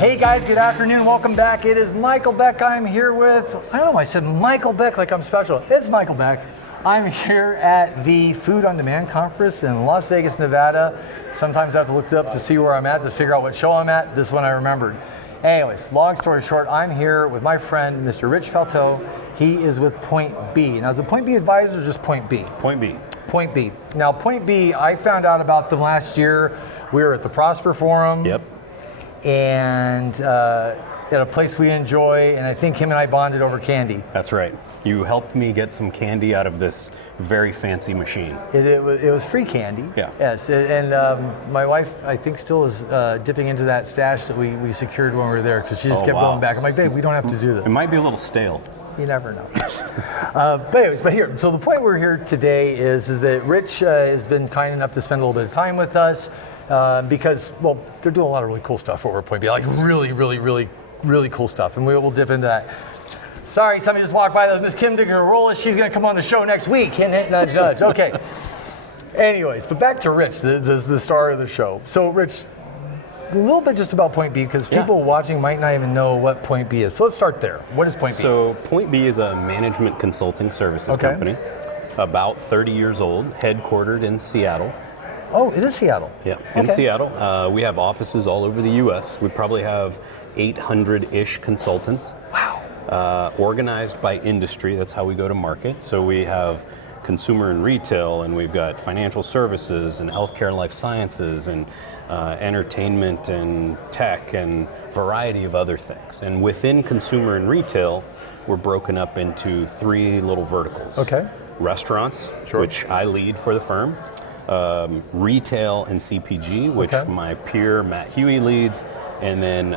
Hey guys, good afternoon. Welcome back. It is Michael Beck. I'm here with, I don't know, I said Michael Beck like I'm special. It's Michael Beck. I'm here at the Food on Demand conference in Las Vegas, Nevada. Sometimes I have to look up to see where I'm at to figure out what show I'm at. This one I remembered. Anyways, long story short, I'm here with my friend, Mr. Rich Faltot. He is with Point B. Now, is it Point B Advisor or just Point B? Point B. Point B. Now, Point B, I found out about them last year. We were at the Prosper Forum. Yep. And at a place we enjoy, and I think him and I bonded over candy. That's right. You helped me get some candy out of this very fancy machine. It was free candy. Yeah. Yes, and my wife, I think, still is dipping into that stash that we secured when we were there, because she just kept going back. I'm like, babe, we don't have to do this. It might be a little stale. You never know. But here, so the point we're here today is that Rich has been kind enough to spend a little bit of time with us. Because, well, they're doing a lot of really cool stuff over at Point B, like really cool stuff, and we'll dip into that. Sorry, somebody just walked by. Miss Kim DeGarola, she's going to come on the show next week. Hint, hint, nudge, nudge. Okay. Anyways, but back to Rich, the star of the show. So, Rich, a little bit just about Point B, because people watching might not even know what Point B is. So let's start there. What is Point B? So Point B is a management consulting services company, about 30 years old, headquartered in Seattle. Oh, it is Seattle. Yeah, in Seattle. We have offices all over the U.S. We probably have 800-ish consultants. Wow. Organized by industry. That's how we go to market. So we have consumer and retail, and we've got financial services and healthcare and life sciences and entertainment and tech and variety of other things. And within consumer and retail, we're broken up into three little verticals. Okay. Restaurants, which I lead for the firm. Retail and CPG, which my peer Matt Huey leads, and then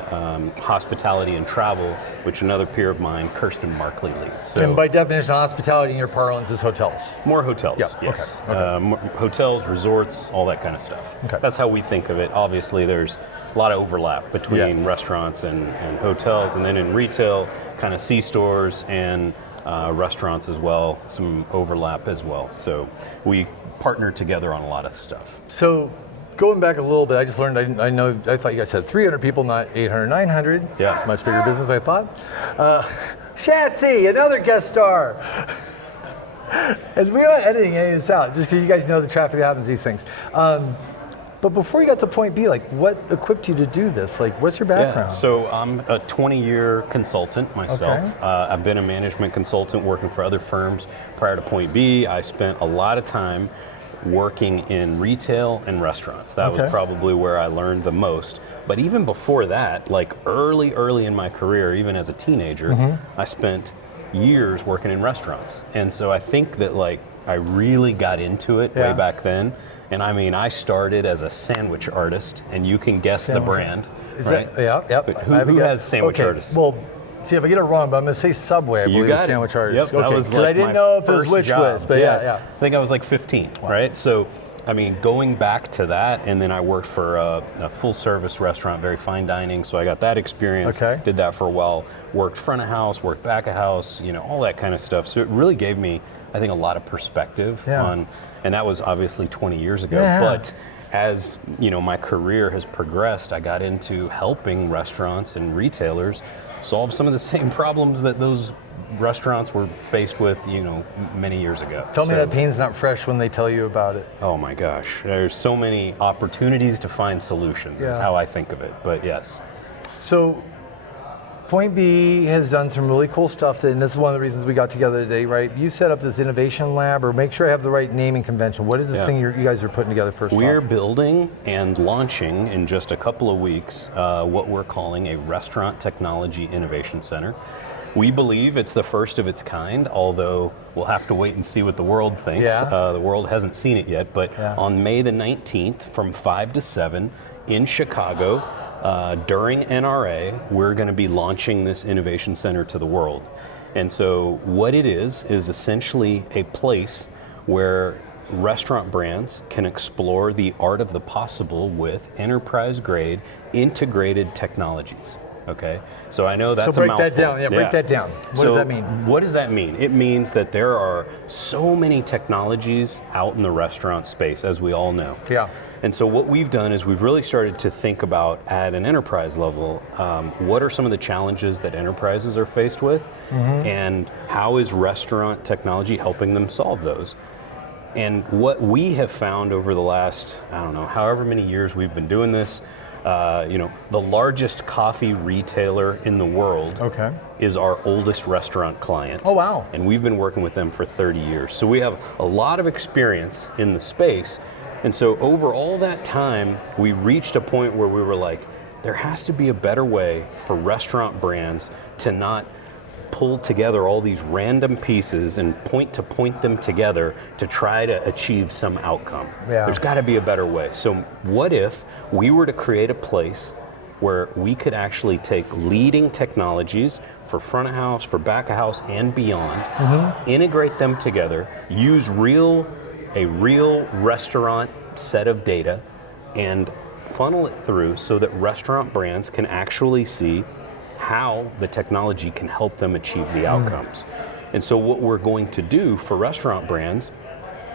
hospitality and travel, which another peer of mine, Kirsten Markley, leads. So, and by definition, hospitality in your parlance is hotels. More hotels, yes. Okay. Hotels, resorts, all that kind of stuff. Okay. That's how we think of it. Obviously, there's a lot of overlap between restaurants and hotels, and then in retail, kind of C-stores and restaurants as well, some overlap as well. So we partner together on a lot of stuff. So going back a little bit, I just learned, I thought you guys had 300 people, not 800, 900. Yeah. Much bigger business, I thought. Shatsy, another guest star. And we're not editing any of this out, just because you guys know the traffic that happens, these things. But before you got to Point B, like, what equipped you to do this? Like, what's your background? Yeah, so I'm a 20-year consultant myself. Okay. I've been a management consultant working for other firms prior to Point B. I spent a lot of time working in retail and restaurants. That was probably where I learned the most. But even before that, like early in my career, even as a teenager, I spent years working in restaurants. And so I think that like I really got into it way back then. And I mean, I started as a sandwich artist, and you can guess the brand, right? Who has sandwich artists? Well, see, if I get it wrong, but I'm going to say Subway, I believe, is sandwich artist. Yep, that was like I didn't know if it was which was, but yeah. I think I was like 15, right? So, I mean, going back to that, and then I worked for a full-service restaurant, very fine dining, so I got that experience, did that for a while, worked front of house, worked back of house, you know, all that kind of stuff. So it really gave me, I think, a lot of perspective on, and that was obviously 20 years ago, but as you know, my career has progressed, I got into helping restaurants and retailers solve some of the same problems that those restaurants were faced with, you know, many years ago. Tell me that pain's not fresh when they tell you about it. Oh my gosh, there's so many opportunities to find solutions, is how I think of it, but yes. So, Point B has done some really cool stuff, and this is one of the reasons we got together today, right? You set up this innovation lab, or make sure I have the right naming convention. What is this thing you guys are putting together first? We're building and launching in just a couple of weeks what we're calling a Restaurant Technology Innovation Center. We believe it's the first of its kind, although we'll have to wait and see what the world thinks. The world hasn't seen it yet, but on May the 19th from 5 to 7 in Chicago, during NRA, we're going to be launching this innovation center to the world. And so what it is essentially a place where restaurant brands can explore the art of the possible with enterprise-grade integrated technologies. Okay, so I know that's a mouthful. Break that down. What does that mean? What does that mean? It means that there are so many technologies out in the restaurant space, as we all know. And so what we've done is we've really started to think about at an enterprise level, what are some of the challenges that enterprises are faced with, and how is restaurant technology helping them solve those? And what we have found over the last, I don't know, however many years we've been doing this, the largest coffee retailer in the world is our oldest restaurant client. Oh, wow. And we've been working with them for 30 years. So we have a lot of experience in the space. And so over all that time, we reached a point where we were like, there has to be a better way for restaurant brands to not pull together all these random pieces and point them together to try to achieve some outcome. Yeah. There's got to be a better way. So what if we were to create a place where we could actually take leading technologies for front of house, for back of house, and beyond, integrate them together, use a real restaurant set of data, and funnel it through so that restaurant brands can actually see how the technology can help them achieve the outcomes. And so what we're going to do for restaurant brands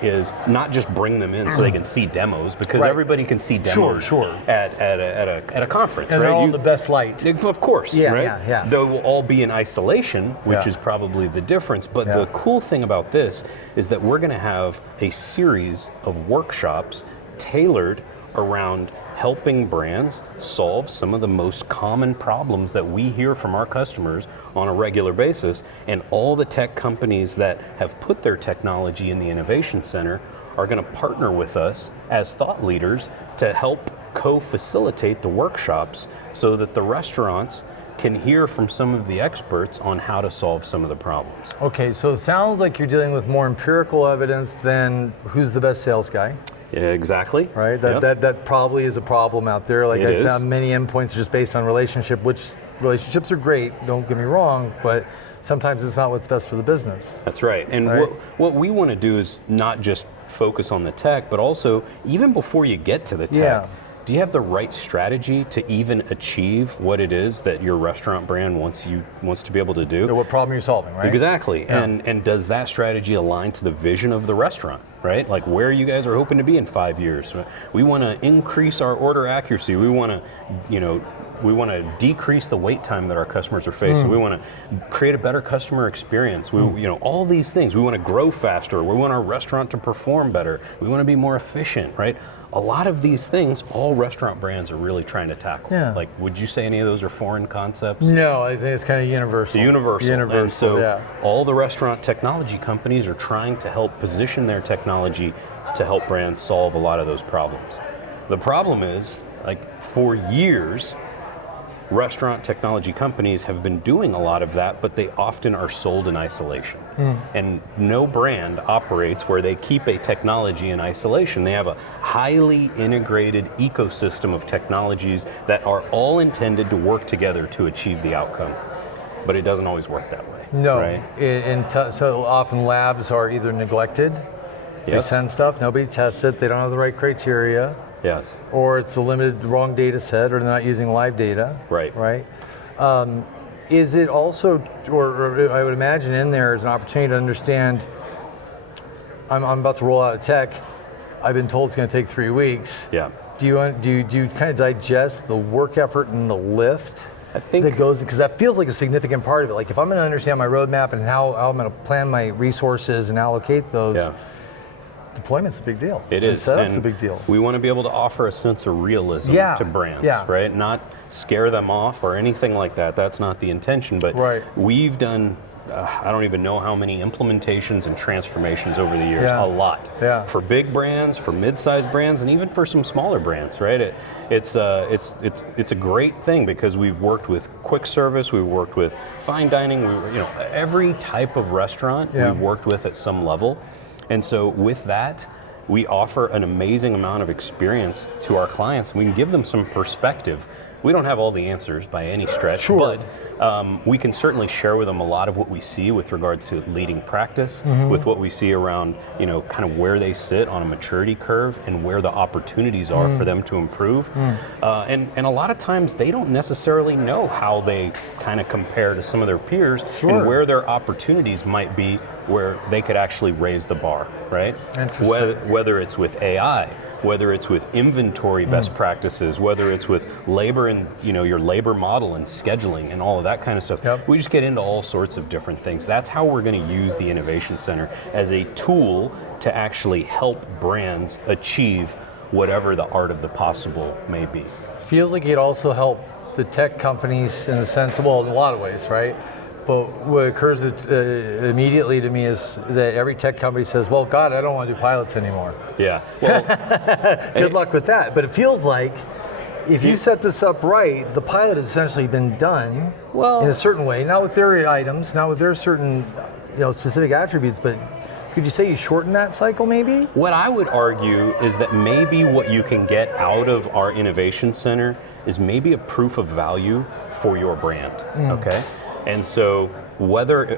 is not just bring them in so they can see demos, because everybody can see demos at a conference, and right? they're all in the best light. Of course, right? Yeah. They will all be in isolation, which is probably the difference. But the cool thing about this is that we're going to have a series of workshops tailored around helping brands solve some of the most common problems that we hear from our customers on a regular basis. And all the tech companies that have put their technology in the Innovation Center are going to partner with us as thought leaders to help co-facilitate the workshops so that the restaurants can hear from some of the experts on how to solve some of the problems. Okay, so it sounds like you're dealing with more empirical evidence than who's the best sales guy. Yeah, exactly. Right, that probably is a problem out there. Like I found many endpoints just based on relationship, which relationships are great, don't get me wrong, but sometimes it's not what's best for the business. That's right. And what we want to do is not just focus on the tech, but also even before you get to the tech, do you have the right strategy to even achieve what it is that your restaurant brand wants to be able to do? What problem you're solving, right? Exactly. Yeah. And does that strategy align to the vision of the restaurant, right? Like where you guys are hoping to be in 5 years. We want to increase our order accuracy. We want to decrease the wait time that our customers are facing. We want to create a better customer experience. All these things. We want to grow faster. We want our restaurant to perform better. We want to be more efficient, right? A lot of these things, all restaurant brands are really trying to tackle. Yeah. Like, would you say any of those are foreign concepts? No, I think it's kind of universal. Universal. And so all the restaurant technology companies are trying to help position their technology to help brands solve a lot of those problems. The problem is, like, for years, restaurant technology companies have been doing a lot of that, but they often are sold in isolation. And no brand operates where they keep a technology in isolation. They have a highly integrated ecosystem of technologies that are all intended to work together to achieve the outcome. But it doesn't always work that way. No, right? So often labs are either neglected, they send stuff, nobody tests it, they don't have the right criteria. Yes. Or it's a limited wrong data set, or they're not using live data. Right. Right. Is it also, or I would imagine in there is an opportunity to understand, I'm about to roll out a tech, I've been told it's going to take 3 weeks. Yeah. Do you kind of digest the work effort and the lift? I think that goes, because that feels like a significant part of it. Like if I'm going to understand my roadmap and how I'm going to plan my resources and allocate those, deployment's a big deal. It is. Setup's a big deal. We want to be able to offer a sense of realism to brands, right? Not scare them off or anything like that. That's not the intention. But we've done, I don't even know how many implementations and transformations over the years. A lot. For big brands, for mid-sized brands, and even for some smaller brands, right? It's a great thing because we've worked with quick service, we've worked with fine dining, every type of restaurant we've worked with at some level. And so with that, we offer an amazing amount of experience to our clients. We can give them some perspective. We don't have all the answers by any stretch, but we can certainly share with them a lot of what we see with regards to leading practice, with what we see around, kind of where they sit on a maturity curve and where the opportunities are for them to improve. And a lot of times they don't necessarily know how they kind of compare to some of their peers and where their opportunities might be where they could actually raise the bar, right? Interesting. Whether it's with AI, whether it's with inventory best practices, whether it's with labor and your labor model and scheduling and all of that kind of stuff. Yep. We just get into all sorts of different things. That's how we're going to use the Innovation Center as a tool to actually help brands achieve whatever the art of the possible may be. Feels like you'd also help the tech companies in the sense, well, in a lot of ways, right? But what occurs immediately to me is that every tech company says, well, God, I don't want to do pilots anymore. Yeah. Well, Good luck with that. But it feels like if you set this up right, the pilot has essentially been done in a certain way, not with their items, not with their certain specific attributes, but could you say you shorten that cycle maybe? What I would argue is that maybe what you can get out of our Innovation Center is maybe a proof of value for your brand, okay? And so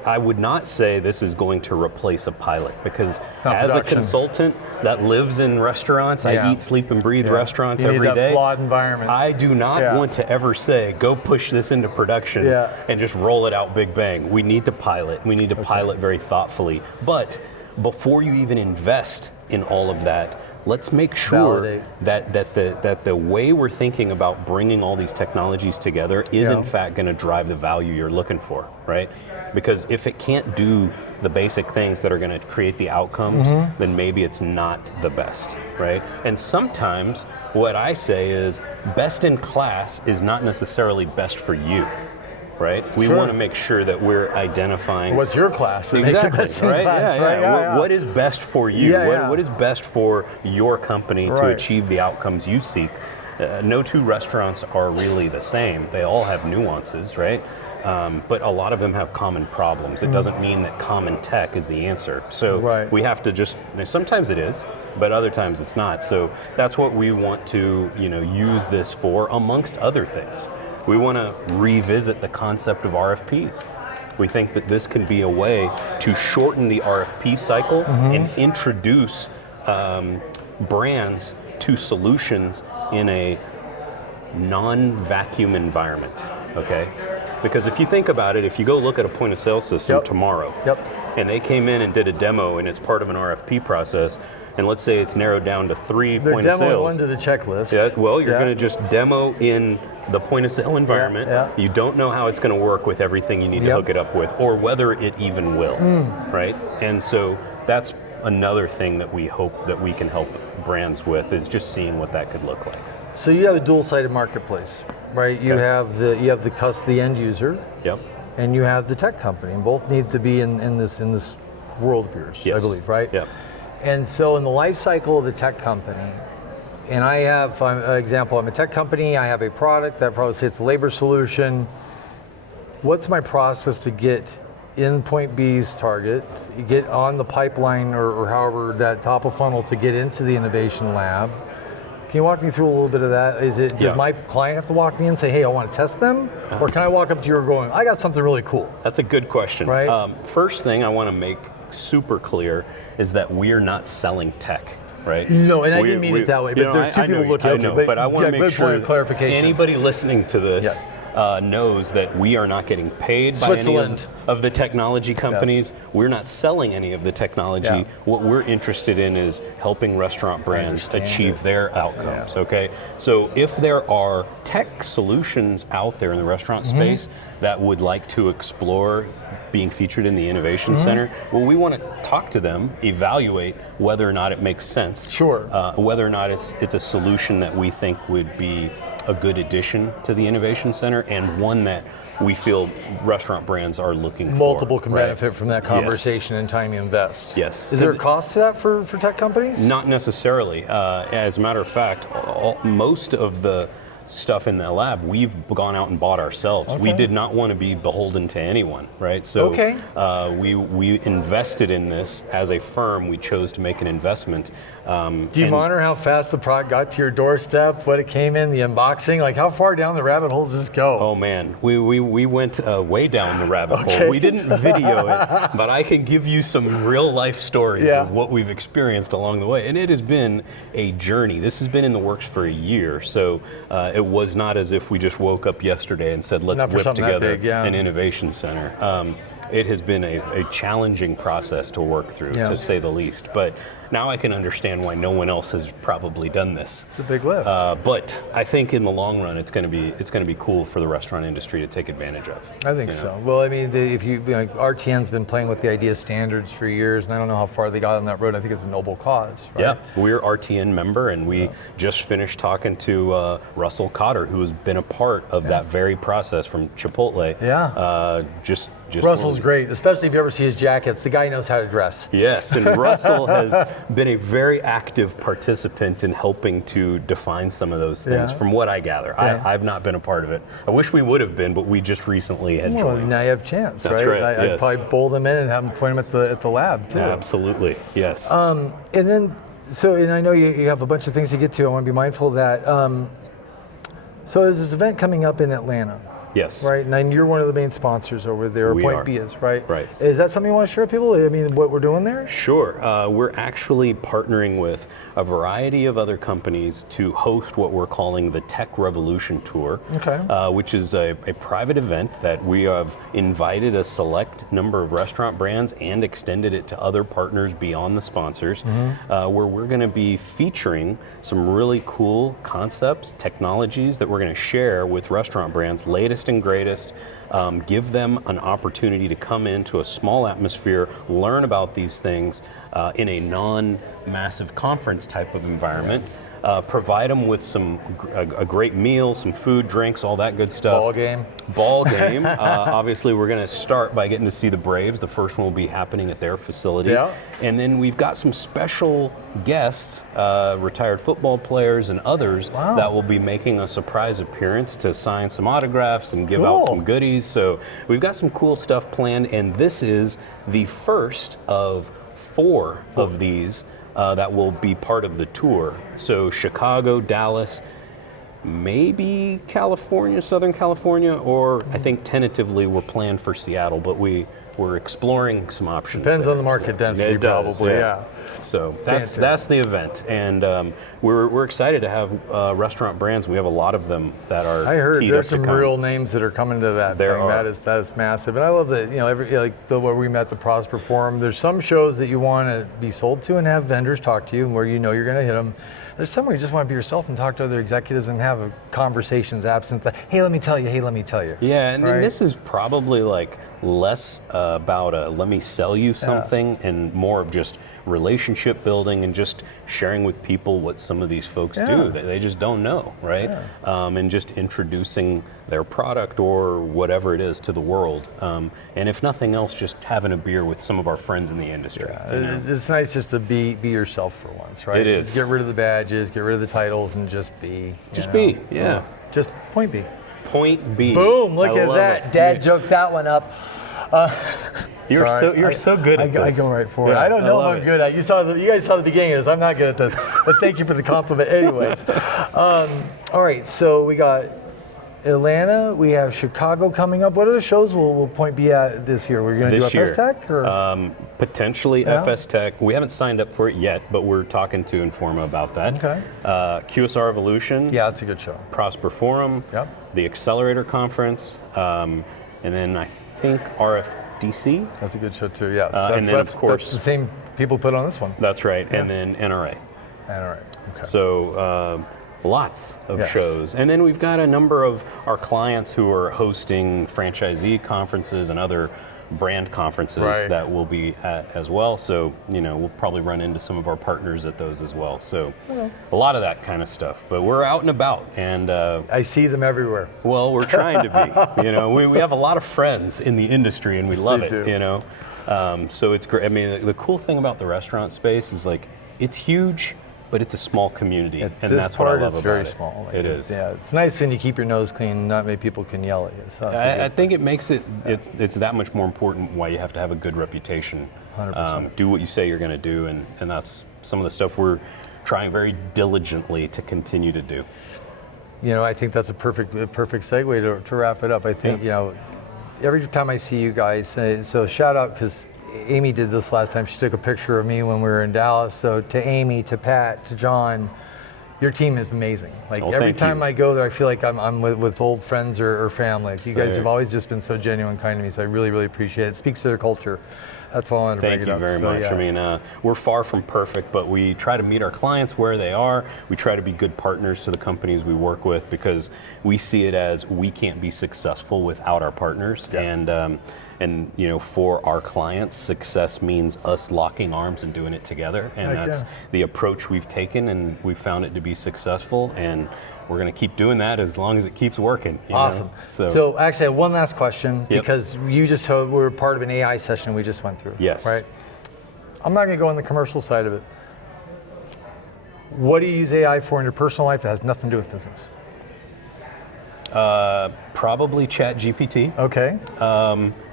I would not say this is going to replace a pilot, because as a consultant that lives in restaurants, I eat, sleep, and breathe restaurants every day. You need that flawed environment. I do not want to ever say, go push this into production and just roll it out big bang. We need to pilot. We need to pilot very thoughtfully. But before you even invest in all of that, let's make sure that the way we're thinking about bringing all these technologies together is in fact going to drive the value you're looking for, right? Because if it can't do the basic things that are going to create the outcomes, then maybe it's not the best, right? And sometimes what I say is best in class is not necessarily best for you. Right? We want to make sure that we're identifying what's your class. Exactly. Right? Class, right? What is best for you? What is best for your company to achieve the outcomes you seek? No two restaurants are really the same. They all have nuances, right? But a lot of them have common problems. It doesn't mean that common tech is the answer. So we have to sometimes it is, but other times it's not. So that's what we want to use this for, amongst other things. We want to revisit the concept of RFPs. We think that this can be a way to shorten the RFP cycle and introduce brands to solutions in a non-vacuum environment, okay? Because if you think about it, if you go look at a point of sale system tomorrow, and they came in and did a demo and it's part of an RFP process, and let's say it's narrowed down to 3 point of sales. They're demoing one to the checklist. Yeah, well, you're going to just demo in the point of sale environment. You don't know how it's going to work with everything you need to hook it up with, or whether it even will, right? And so that's another thing that we hope that we can help brands with, is just seeing what that could look like. So you have a dual-sided marketplace, right? You have the end user, and you have the tech company, and both need to be in this world of yours, I believe, right? Yep. And so in the life cycle of the tech company, and I have, an example, I'm a tech company, I have a product that probably hits a labor solution. What's my process to get in point B's target, get on the pipeline or however that top of funnel to get into the innovation lab? Can you walk me through a little bit of that? Does my client have to walk me in and say, hey, I want to test them? Or can I walk up to you and going, I got something really cool? That's a good question. Right? First thing I want to make super clear is that we're not selling tech, right? No, and I didn't mean it that way, but there's two people looking at you. But I want to make sure that anybody listening to this knows that we are not getting paid by any of the technology companies. We're not selling any of the technology. What we're interested in is helping restaurant brands achieve their outcomes, okay? So if there are tech solutions out there in the restaurant space that would like to explore being featured in the Innovation Center, well, we want to talk to them, evaluate whether or not it makes sense, whether or not it's a solution that we think would be a good addition to the Innovation Center, and one that we feel restaurant brands are looking for. Multiple can benefit from that conversation and time you invest. Yes. Is there a cost to that for tech companies? Not necessarily. As a matter of fact, most of the stuff in the lab we've gone out and bought ourselves. We did not want to be beholden to anyone, right? So we invested in this as a firm. We chose to make an investment. Do you monitor how fast the product got to your doorstep, what it came in, the unboxing? Like, how far down the rabbit hole does this go? Oh man, we went way down the rabbit hole. We didn't video it, but I can give you some real life stories of what we've experienced along the way. And it has been a journey. This has been in the works for a year, so it was not as if we just woke up yesterday and said, let's whip together an innovation center. it has been a challenging process to work through, to say the least. But now I can understand why no one else has probably done this. It's a big lift. But I think in the long run, it's going to be cool for the restaurant industry to take advantage of. I think so. Well, I mean, if RTN's been playing with the idea standards for years, and I don't know how far they got on that road. I think it's a noble cause. Right? Yeah, we're RTN member, and we just finished talking to Russell Cotter, who has been a part of that very process from Chipotle. Yeah. Just Russell's great, especially if you ever see his jackets. The guy knows how to dress. Yes, and Russell has been a very active participant in helping to define some of those things, from what I gather. I've not been a part of it. I wish we would have been, but we just recently had joined. Now you have a chance, That's right? I'd probably bowl them in and have them point them at the lab, too. Absolutely, yes. And then, and I know you have a bunch of things to get to. I want to be mindful of that. So there's this event coming up in Atlanta. Yes. Right, and you're one of the main sponsors over there. We Point are. B is, right? Right. Is that something you want to share with people? I mean, what we're doing there? Sure. We're actually partnering with a variety of other companies to host what we're calling the Tech Revolution Tour, which is a private event that we have invited a select number of restaurant brands and extended it to other partners beyond the sponsors, where we're going to be featuring some really cool concepts, technologies that we're going to share with restaurant brands, latest and greatest, give them an opportunity to come into a small atmosphere, learn about these things in a non-massive conference type of environment, provide them with a great meal, some food, drinks, all that good stuff. Ball game. Obviously, we're going to start by getting to see the Braves. The first one will be happening at their facility. Yeah. And then we've got some special guests, retired football players and others that will be making a surprise appearance to sign some autographs and give out some goodies. So we've got some cool stuff planned, and this is the first of 4 of these that will be part of the tour. So Chicago, Dallas, maybe California, Southern California, or I think tentatively we're planned for Seattle, but we're exploring some options. Depends on the market density, probably. Yeah. So that's the event, and we're excited to have restaurant brands. We have a lot of them that are. I heard teed there's up to some come. real names that are coming to that There thing. are. That is massive, and I love that. Where we met the Prosper Forum. There's some shows that you want to be sold to and have vendors talk to you, and where you know you're going to hit them. There's somewhere you just want to be yourself and talk to other executives and have conversations absent the, hey, let me tell you, hey, let me tell you. Yeah, and this is probably like less about a let me sell you something and more of just relationship building and just sharing with people what some of these folks do that they just don't know, right? And just introducing their product or whatever it is to the world. And if nothing else, just having a beer with some of our friends in the industry. It's nice just to be yourself for once, right? It is. Get rid of the badges, get rid of the titles, and just be. Just be, yeah. Just point B. Point B. Boom, look I at love that. it. Dad joked that one up. You're so good at this. I go right for it. I don't know if I'm good at it. You guys saw the beginning of this. I'm not good at this. But thank you for the compliment anyways. All right, so we got Atlanta, we have Chicago coming up. What other shows will Point B at this year? We're going to do FS Tech? Or? Potentially FS Tech. We haven't signed up for it yet, but we're talking to Informa about that. Okay. QSR Evolution. Yeah, that's a good show. Prosper Forum. Yep. The Accelerator Conference. And then I think RFDC. That's a good show too, yes. And then of course. That's the same people put on this one. That's right. Yeah. And then NRA. NRA, okay. So lots of shows. And then we've got a number of our clients who are hosting franchisee conferences and other brand conferences that we'll be at as well. So, we'll probably run into some of our partners at those as well. So a lot of that kind of stuff. But we're out and about. And I see them everywhere. Well, we're trying to be. We have a lot of friends in the industry and we love it, so it's great. I mean, the cool thing about the restaurant space is like, it's huge, but it's a small community, and that's what I love about it. It's very small. It is. Yeah, it's nice when you keep your nose clean. Not many people can yell at you. So I think it makes it's that much more important why you have to have a good reputation. 100%. Do what you say you're going to do, and that's some of the stuff we're trying very diligently to continue to do. I think that's a perfect segue to wrap it up. I think every time I see you guys, so shout out because Amy did this last time. She took a picture of me when we were in Dallas. So to Amy, to Pat, to John, Your team is amazing. Like Well, every thank time you. I go there, I feel like I'm with old friends or family. Like, you guys Right. have always just been so genuine, kind to me. So I really, really appreciate it. It speaks to their culture. That's all I wanted to Thank bring you it up. very So, much. yeah. I mean, we're far from perfect, but we try to meet our clients where they are. We try to be good partners to the companies we work with because we see it as we can't be successful without our partners. Yeah. And you know, for our clients, success means us locking arms and doing it together. And Heck that's yeah. the approach we've taken, and we found it to be successful. And we're going to keep doing that as long as it keeps working. You Awesome. know? So actually, I have one last question Yep. because you just were part of an AI session we just went through. Yes. Right. I'm not going to go on the commercial side of it. What do you use AI for in your personal life that has nothing to do with business? Probably Chat GPT. Okay.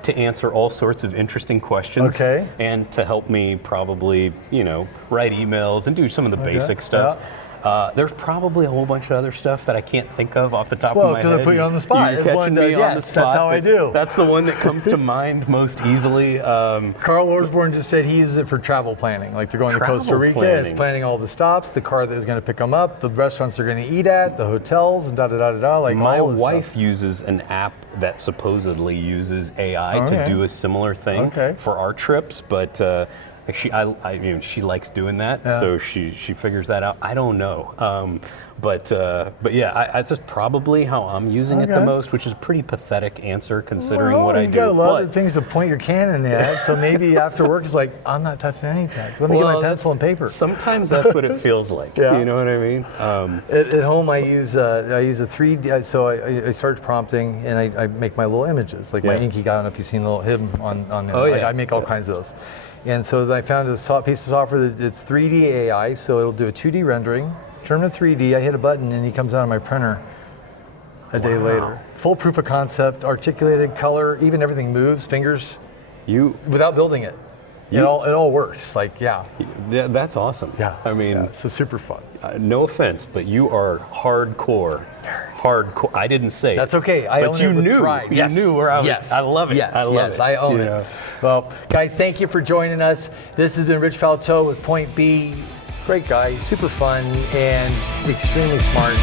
To answer all sorts of interesting questions. Okay. And to help me probably, you know, write emails and do some of the basic stuff. There's probably a whole bunch of other stuff that I can't think of off the top of my head. Well, because I put you on the spot. You're It's one catching that- me on the yes, spot. that's how I but do. That's the one that comes to mind most easily. Carl Orsborn just said he uses it for travel planning. Like they're going to Costa Travel Rica, planning. it's planning all the stops, the car that is going to pick them up, the restaurants they're going to eat at, the hotels, and da da da da da. Like My all this wife stuff. uses an app that supposedly uses AI Okay. to do a similar thing Okay. for our trips, but she likes doing that, Yeah. so she figures that out. I don't know, but yeah, that's just probably how I'm using it the Okay. most, which is a pretty pathetic answer considering Well, what I you do. got a lot But- of things to point your cannon at, so maybe after work it's like, I'm not touching any tech. Let me get my pencil and paper. Sometimes that's what it feels like. Yeah. You know what I mean? At home, I use a 3D. So I start prompting, and I make my little images, like my Yeah. Inky guy. I don't know if you've seen him on there. Oh, Like, yeah. I make all kinds of those. And so I found a piece of software that it's 3D AI, so it'll do a 2D rendering, turn to 3D. I hit a button, and he comes out of my printer a day later. Full proof of concept, articulated color, even everything moves, fingers, without building it. It all works. Like, yeah. That's awesome. Yeah. I mean, yeah. So super fun. No offense, but you are hardcore. Hardcore. I didn't say. That's okay. I But own you it with knew. pride. You Yes. knew where I was. Yes. I love it. Yes. I love yes. it. I own You it. know? Well, guys, thank you for joining us. This has been Rich Faltot with Point B. Great guy, super fun, and extremely smart.